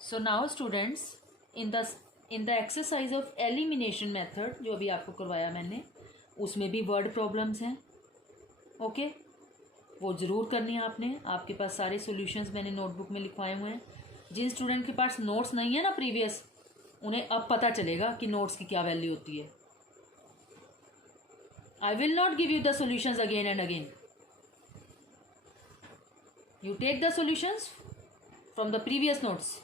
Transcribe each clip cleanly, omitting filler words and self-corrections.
So now students, in the exercise of elimination method जो अभी आपको करवाया मैंने, उसमें भी वर्ड प्रॉब्लम्स हैं। ओके, वो ज़रूर करनी है आपने। आपके पास सारे सॉल्यूशंस मैंने नोटबुक में लिखवाए हुए हैं। जिन स्टूडेंट के पास नोट्स नहीं है ना प्रीवियस, उन्हें अब पता चलेगा कि नोट्स की क्या वैल्यू होती है। I will not give you the solutions again and again. You take the solutions from the previous notes.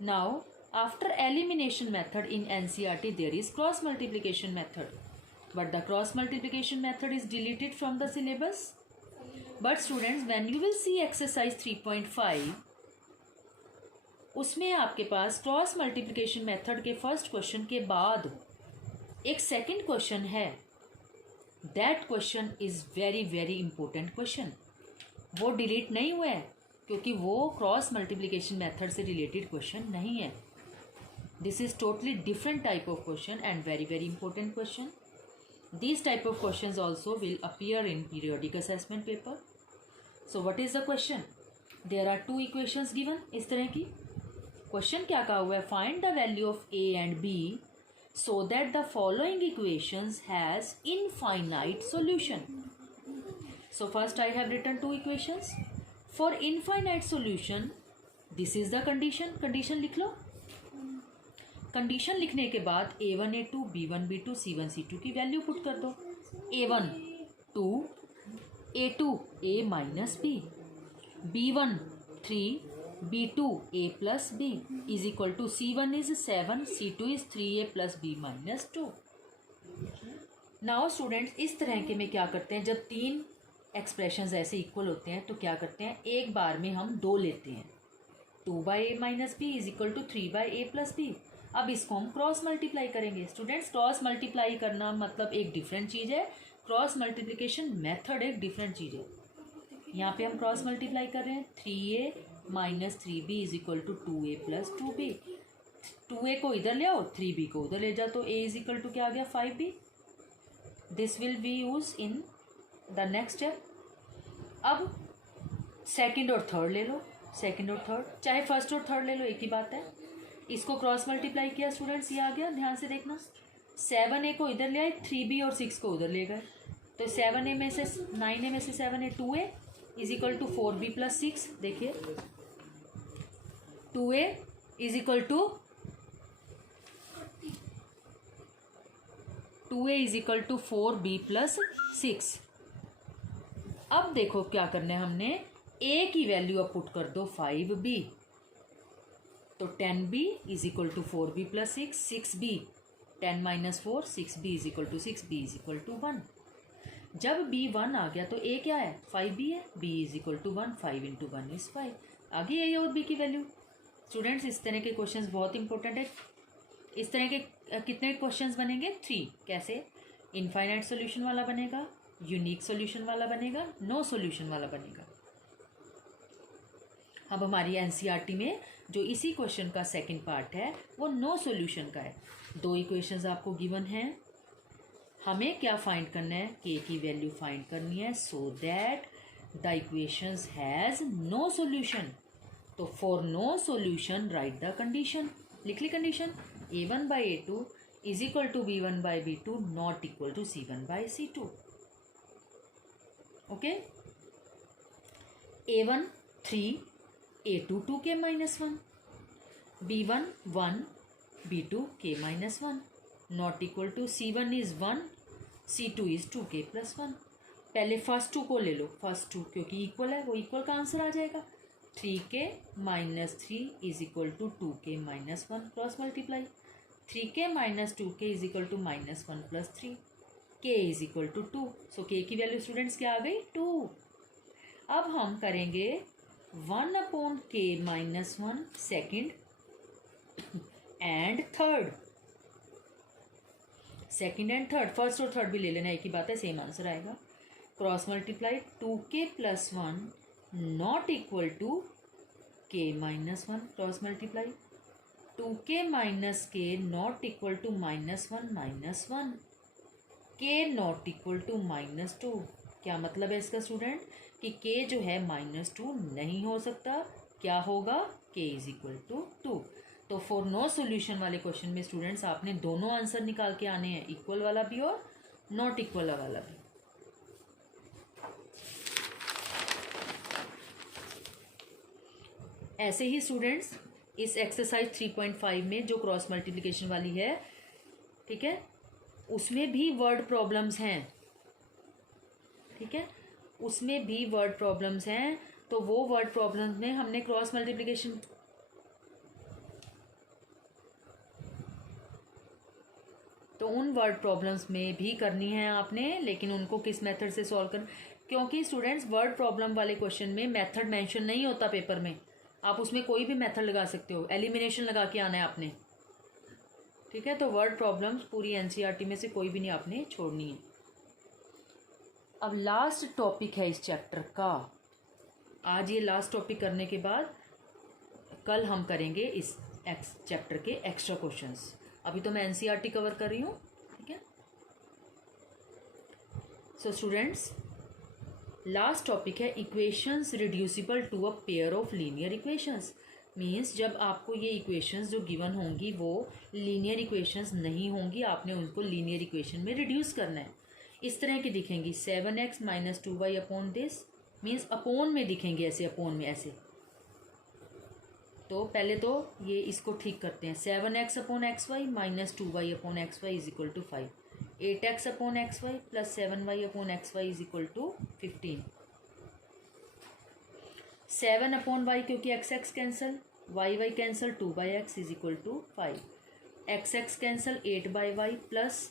Now, after elimination method in NCERT, there is cross multiplication method. But the cross multiplication method is deleted from the syllabus. But students, when you will see exercise 3.5, उसमें आपके पास cross multiplication method के first question के बाद एक second question है. That question is very very important question. वो delete नहीं हुआ है क्योंकि वो क्रॉस मल्टीप्लिकेशन मेथड से रिलेटेड क्वेश्चन नहीं है. This is totally different type of question and very very important question. These type of questions also will appear in periodic assessment paper. So what is the question? There are two equations given. इस तरह की question क्या कहा हुआ है? Find the value of a and b so that the following equations has infinite solution. So first I have written two equations. For infinite solution, this is the condition. Condition लिख लो. Condition लिखने के बाद a1 a2 b1 b2 c1 c2 की value put कर दो. a1 2, a2 a minus b, b1 3, b2 a plus b is equal to c1 is 7, c2 is 3a plus b minus 2. Now students, इस तरह के में क्या करते हैं, जब तीन एक्सप्रेशंस ऐसे इक्वल होते हैं तो क्या करते हैं, एक बार में हम दो लेते हैं. 2 by a minus b is equal to 3 by a plus b. अब इसको हम क्रॉस मल्टीप्लाई करेंगे. स्टूडेंट्स, क्रॉस मल्टीप्लाई करना मतलब एक डिफरेंट चीज़ है, क्रॉस मल्टीप्लिकेशन मेथड एक डिफरेंट चीज़ है. यहाँ पे हम क्रॉस मल्टीप्लाई कर रहे हैं. 3a minus 3b is equal to 2a plus 2b. 2a को इधर ले आओ, 3b को उधर ले जाओ, तो a इज इक्वल टू क्या आ गया, 5b. This will be use in the next step. अब सेकंड और थर्ड ले लो. सेकंड और थर्ड, चाहे फर्स्ट और थर्ड ले लो, एक ही बात है. इसको क्रॉस मल्टीप्लाई किया स्टूडेंट्स, ये आ गया. ध्यान से देखना, 7a को इधर ले आए, 3b और 6 को उधर ले गए, तो 7a में से 9a में से 7a 2a is equal to 4b plus 6. देखिए 2a is equal to 4b plus 6. अब देखो क्या करना है हमने, a की वैल्यू अब पुट कर दो 5b, तो 10b is equal to 4b plus 6, 6b 10 minus 4, 6b is equal to 6b is equal to 1. जब b 1 आ गया तो a क्या है, 5b है. b is equal to 1, 5 into 1 is 5. आ गई a और b की वैल्यू. स्टूडेंट्स, इस तरह के क्वेश्चंस बहुत इंपॉर्टेंट है. इस तरह के कितने क्वेश्चंस बनेंगे, 3. कैसे? इनफाइनाइट सोल्यूशन वाला बनेगा, यूनिक सोल्यूशन वाला बनेगा, नो सोल्यूशन वाला बनेगा. अब हमारी एनसीईआरटी में जो इसी क्वेश्चन का सेकंड पार्ट है वो नो सोल्यूशन का है. 2 इक्वेशंस आपको गिवन हैं. हमें क्या फाइंड करना है, के की वैल्यू फाइंड करनी है, so that the equations has no solution. तो for no solution write the condition. लिख ली condition, a1 by a2 is equal to b1 by b2 not equal to c1 by c2. Okay, a1 3, a2 2k minus 1, b1 1, b2 k minus 1 not equal to c1 is 1, c2 is 2k plus 1. पहले first 2 को ले लो, first 2 क्योंकि equal है, वो equal का answer आ जाएगा. 3k minus 3 is equal to 2k minus 1. Cross multiply, 3k minus 2k is equal to minus 1 plus 3, k is equal to 2. So k की वैल्यू स्टूडेंट्स क्या आ गई, 2. अब हम करेंगे 1 upon k minus 1 second and third. Second and third, first और थर्ड भी ले लेना, एक ही बात है, सेम आंसर आएगा. Cross multiply 2k plus 1 not equal to k minus 1. Cross multiply 2k minus k not equal to minus 1 minus 1, k not equal to minus 2. क्या मतलब है इसका स्टूडेंट कि के जो है -2 नहीं हो सकता, क्या होगा के इज इक्वल टू 2। तो फॉर नो सॉल्यूशन वाले क्वेश्चन में स्टूडेंट्स आपने दोनों आंसर निकाल के आने हैं, इक्वल वाला भी और नॉट इक्वल वाला भी। ऐसे ही स्टूडेंट्स इस एक्सरसाइज 3.5 में जो क्रॉस मल्टीप्लिकेशन वाली है, ठीक है, उसमें भी वर्ड प्रॉब्लम्स हैं, ठीक है, उसमें भी वर्ड प्रॉब्लम्स हैं। तो वो वर्ड प्रॉब्लम्स में हमने क्रॉस मल्टीप्लिकेशन तो उन वर्ड प्रॉब्लम्स में भी करनी है आपने, लेकिन उनको किस मेथड से सॉल्व कर, क्योंकि स्टूडेंट्स वर्ड प्रॉब्लम वाले क्वेश्चन में मेथड मेंशन नहीं होता पेपर में, आप उसमें कोई भी मेथड लगा सकते हो, एलिमिनेशन लगा के आना है आपने, ठीक है। तो वर्ड प्रॉब्लम्स पूरी एनसीईआरटी में से कोई भी नहीं आपने छोड़नी है। अब लास्ट टॉपिक है इस चैप्टर का, आज ये लास्ट टॉपिक करने के बाद कल हम करेंगे इस चैप्टर के एक्स्ट्रा क्वेश्चंस। अभी तो मैं एनसीईआरटी कवर कर रही हूँ, ठीक है। सो स्टूडेंट्स, लास्ट टॉपिक है equations reducible to a pair of linear equations. Means जब आपको ये इक्वेशंस जो गिवन होंगी वो लीनियर इक्वेशंस नहीं होंगी, आपने उनको लीनियर इक्वेशन में रिड्यूस करना है। इस तरह की दिखेंगी 7x - 2y upon this, means upon में दिखेंगे, ऐसे अपोन में ऐसे। तो पहले तो ये इसको ठीक करते हैं, 7x upon XY - 2y upon XY is equal to 5, 8x upon XY plus 7y upon XY is equal to 15, 7 upon y क्योंकि x cancel, y cancel, 2/x is equal to 5, x cancel 8/y plus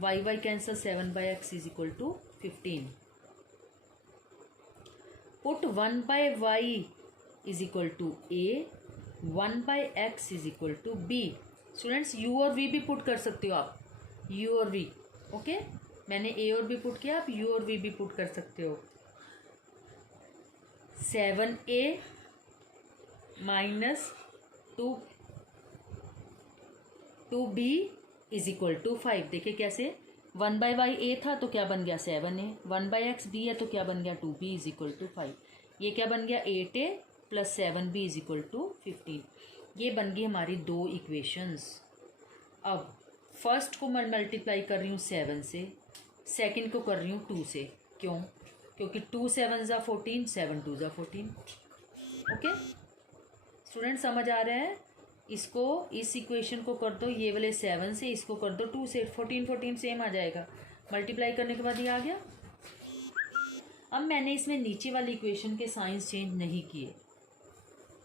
y cancel 7/x is equal to 15। Put 1/y is equal to a, 1/x is equal to b। Students u और v भी put कर सकते हो आप, u और v, okay. मैंने a और b put किया, आप u और v भी पुट कर सकते हो। 7a minus 2b is equal to 5। देखिए कैसे, 1/y a था तो क्या बन गया 7a, 1/x b है तो क्या बन गया 2b इज इक्वल टू 5। ये क्या बन गया 8a plus 7b is equal to 15। ये बन गई हमारी दो इक्वेशंस। अब फर्स्ट को मैं मल्टीप्लाई कर रही हूँ 7 से, सेकंड को कर रही हूँ 2 से। क्यों? क्योंकि 2 7 ज़ा 14, 7 2 ज़ा 14। ओके स्टूडेंट, समझ आ रहा है? इसको, इस इक्वेशन को कर दो ये वाले 7 से, इसको कर दो 2 से, 14 14 सेम आ जाएगा। मल्टीप्लाई करने के बाद ये आ गया। अब मैंने इसमें नीचे वाली इक्वेशन के साइंस चेंज नहीं किए।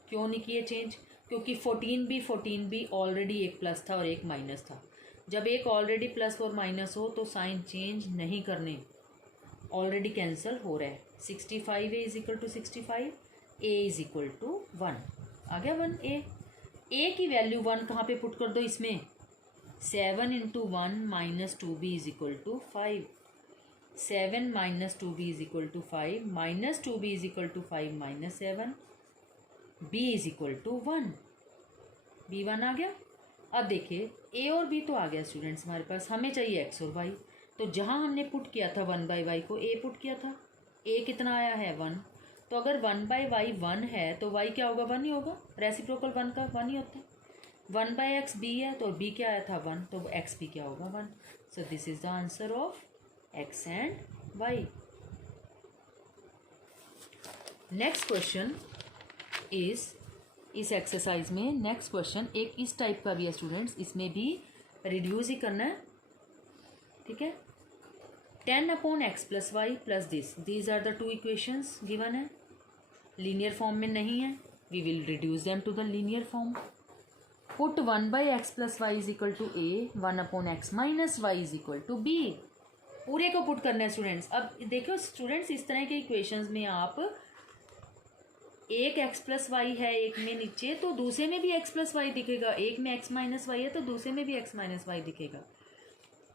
क्यों नहीं किए चेंज? क्योंकि 14b ऑलरेडी एक प्लस था और एक माइनस था। जब एक ऑलरेडी प्लस और माइनस हो तो साइन चेंज नहीं करने, ऑलरेडी कैंसिल हो रहा है। 65a is equal to 65, a is equal to 1 आ गया 1a। a की वैल्यू 1 कहाँ पे पुट कर दो इसमें? 7 into 1 minus 2b is equal to 5, 7 minus 2b is equal to 5, minus 2b is equal to 5 minus 7, b is equal to 1, b 1 आ गया। अब देखिए a और b तो आ गया स्टूडेंट्स हमारे पास, हमें चाहिए x और y। तो जहाँ हमने पुट किया था 1/y को a पुट किया था, a कितना आया है 1। तो अगर 1/y 1 है तो y क्या होगा? 1 ही होगा। रेसिप्रोकल 1 का 1 ही होता है। 1/x b है तो b क्या आया था 1, तो x b क्या होगा 1। So this is the answer of x and y। Next question is, इस एक्सरसाइज में नेक्स्ट क्वेश्चन एक इस टाइप का भी है स्टूडेंट्स, इसमें भी रिड्यूस ही करना है, ठीक है। 10 upon x plus y plus this, these are the two equations given है, लीनियर फॉर्म में नहीं है, we will reduce them to the linear form. Put 1/x plus y is equal to a, 1 upon x minus y is equal to b. पूरे को put करना है students. अब देखो स्टूडेंट्स, इस तरह के इक्वेशंस में आप एक x प्लस वाई है एक में नीचे, तो दूसरे में भी x प्लस वाई दिखेगा, एक में x माइनस वाई है तो दूसरे में भी x माइनस वाई दिखेगा,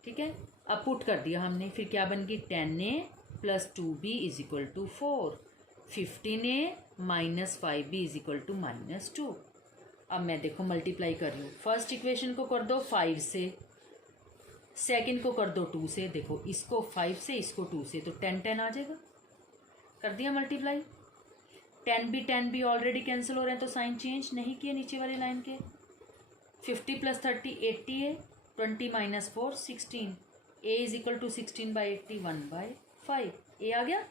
ठीक है। अब पुट कर दिया हमने, फिर क्या बन गई 10a plus 2b is equal to 4, 15a minus 5b is equal to minus 2। अब मैं देखो मल्टीप्लाई कर रही हूँ, फर्स्ट इक्वेशन को कर दो 5 से, सेकंड को कर दो 2 से, देखो इसको 5 से, इसको 2 से, तो 10 10 आ जाएगा। कर दिया मल्टीप्लाई। 10 भी ऑलरेडी कैंसिल हो रहे हैं, तो साइन चेंज नहीं किए नीचे वाली लाइन के। 50 + 30 80 है, 20 - 4 16, a = 16/80 1/5, a आ गया।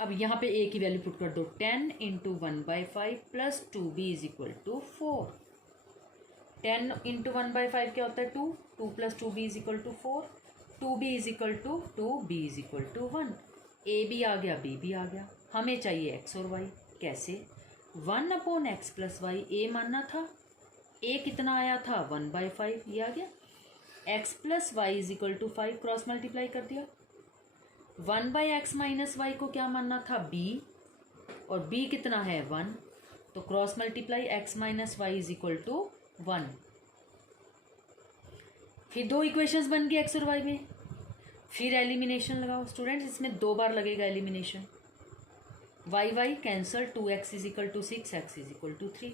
अब यहाँ पे a की वैल्यू पुट कर दो, 10 × 1/5 + 2b = 4। 10 × 1/5 क्या होता है 2, 2 + 2b = 4, 2b = 2, b = 1, a भी आ गया, b भी आ गया। हमें चाहिए x और y, कैसे? 1/x + y, a मानना था, a कितना आया था 1/5, ये आ गया। x + y = 5, क्रॉस मल्टीप्लाई कर दिया। 1/x - y को क्या मानना था b, और b कितना है 1, तो क्रॉस मल्टीप्लाई x - y = 1। फिर दो इक्वेशंस बन गई x और y में। फिर एलिमिनेशन लगाओ स्टूडेंट्स, इसमें 2 बार लगेगा elimination. y cancel, 2x = 6, x = 3।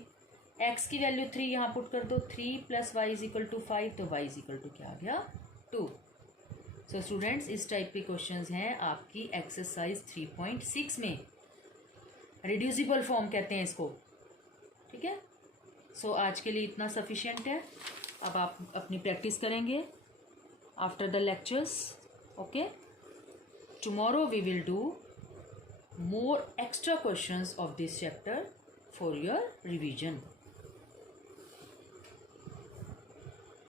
x की वैल्यू 3 यहाँ पुट कर दो, 3 + y = 5, तो y = क्या आ गया 2। सो स्टूडेंट्स इस टाइप के क्वेश्चंस हैं आपकी एक्सरसाइज 3.6 में। रिड्यूसिबल फॉर्म कहते हैं इसको, ठीक है। सो आज के लिए इतना सफिशिएंट है। अब आप अपनी प्रैक्टिस करेंगे after the lectures, okay. Tomorrow we will do more extra questions of this chapter for your revision.